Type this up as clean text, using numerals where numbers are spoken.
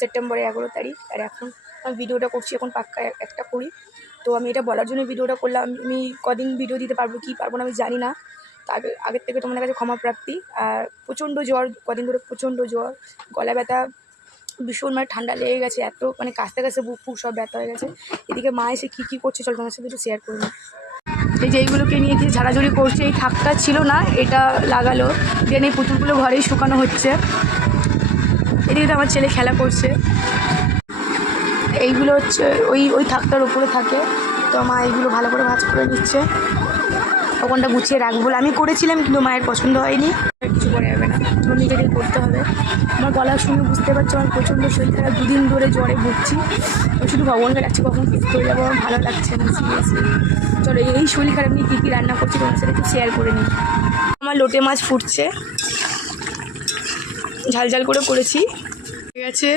সেপ্টেম্বরের 11 তারিখ। আর এখন আমি ভিডিওটা করছি, এখন পাক্কা একটা করি। তো আমি এটা বলার জন্য ভিডিওটা করলাম। আমি কদিন ভিডিও দিতে পারবো কি পারবো না আমি জানি না। তো আগের থেকে তোমাদের কাছে ক্ষমা প্রাপ্তি। আর প্রচণ্ড জ্বর, কদিন ধরে প্রচণ্ড জ্বর, গলা ব্যথা, ভীষণ মানে ঠান্ডা লেগে গেছে, এত মানে কাছতে কাছতে বুক ফুক সব ব্যথা হয়ে গেছে। এদিকে মা এসে কী করছে চল তোমার সাথে একটু শেয়ার করে নিই। এই যে এইগুলোকে নিয়ে কি ঝাড়াঝুড়ি করছে, এই থাকটা ছিল না এটা লাগালো, দেন এই পুতুলগুলো ঘরেই শুকানো হচ্ছে। এদিকে তো আমার ছেলে খেলা করছে। এইগুলো হচ্ছে ওই থাকটার উপরে থাকে, তো মা এইগুলো ভালো করে ভাঁজ করে নিচ্ছে। ওখানটা গুছিয়ে রাখবো বলে আমি করেছিলাম, কিন্তু মায়ের পছন্দ হয়নি। কিছু করা যাবে না, তোমার নিজেদের করতে হবে। আমার গলা শুনে বুঝতে পারছো আমার প্রচণ্ড শরীর খারাপ, 2 দিন ধরে জ্বরে ভুগছি। শুধু ভগবানকে ডাকছি কখন সুস্থ হয়ে যাবো, আমার ভালো লাগছে না সিরিয়াসলি। চলো এই শরীর খারাপ নিয়ে কী কী রান্না করছি তোমার সাথে একটু শেয়ার করে নিই। আমার লোটে মাছ ফুটছে, ঝাল ঝাল করে করেছি, ঠিক আছে।